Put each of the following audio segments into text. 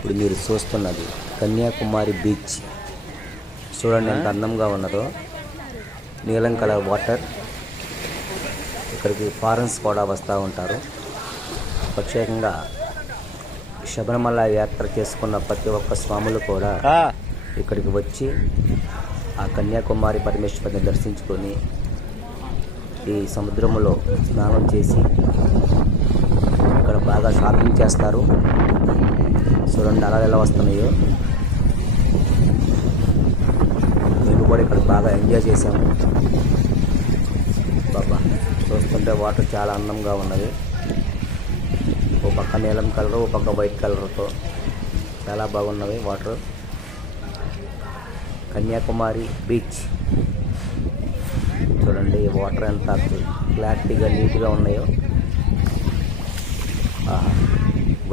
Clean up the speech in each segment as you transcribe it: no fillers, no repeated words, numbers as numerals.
ఇప్పుడు మీరు చూస్తున్నది కన్యాకుమారి బీచ్. చూడండి ఎంత అందంగా ఉన్నదో. నీలం కలర్ వాటర్. ఇక్కడికి ఫారెన్స్ కూడా వస్తూ ఉంటారు. ప్రత్యేకంగా శబరిమల యాత్ర చేసుకున్న ప్రతి ఒక్క స్వాములు కూడా ఇక్కడికి వచ్చి ఆ కన్యాకుమారి పరమేశ్వరిని దర్శించుకొని ఈ సముద్రంలో స్నానం చేసి ఇక్కడ బాగా షాపింగ్ చేస్తారు. చూడండి అలా ఎలా వస్తున్నాయో. మేము కూడా ఇక్కడ బాగా ఎంజాయ్ చేసాము. బాబా చూస్తుంటే వాటర్ చాలా అందంగా ఉన్నది. ఓ పక్క నీలం కలర్, ఓ పక్క వైట్ కలర్తో చాలా బాగున్నవి వాటర్. కన్యాకుమారి బీచ్ చూడండి వాటర్ ఎంత క్లారిటీగా నీట్గా ఉన్నాయో.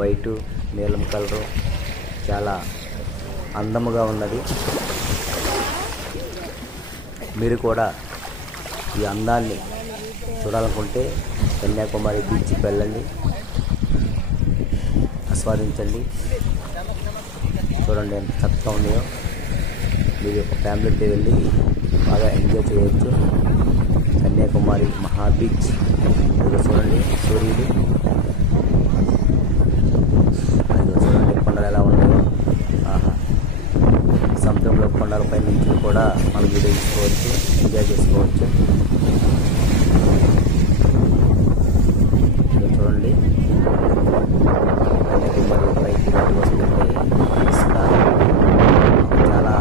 వైటు నీలం కలరు చాలా అందముగా ఉన్నది. మీరు కూడా ఈ అందాన్ని చూడాలనుకుంటే కన్యాకుమారి బీచ్కి వెళ్ళండి, ఆస్వాదించండి. చూడండి ఎంత చక్కగా ఉన్నాయో. మీరు ఒక ఫ్యామిలీతో వెళ్ళి బాగా ఎంజాయ్ చేయవచ్చు. కన్యాకుమారి మహా బీచ్. ఇది చూడండి సూర్యుడు. అది చూడండి కొండలు ఎలా ఉన్నాయో. సముద్రంలో కొండలపై నుంచి కూడా మనం వీడియో తీసుకోవచ్చు, ఎంజాయ్ చేసుకోవచ్చు. చూడండి కన్యాకుమారి పైకి వస్తుంటే చాలా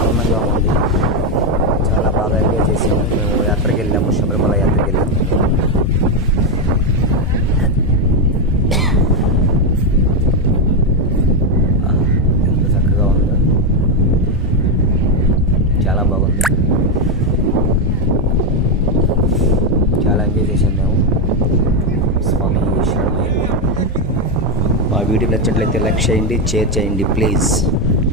ఆనందంగా ఉంది. చాలా బాగా ఎంజాయ్ చేసాము. మేము యాత్రకి వెళ్ళాము, శబరిమల యాత్రకి వెళ్ళాము. ఎంత చక్కగా ఉందో, చాలా బాగుంది. చాలా ఎంజాయ్ చేసాం మేము. స్వామి శరణమయ్య. మా వీడియో నచ్చినట్లయితే లైక్ చేయండి, షేర్ చేయండి ప్లీజ్.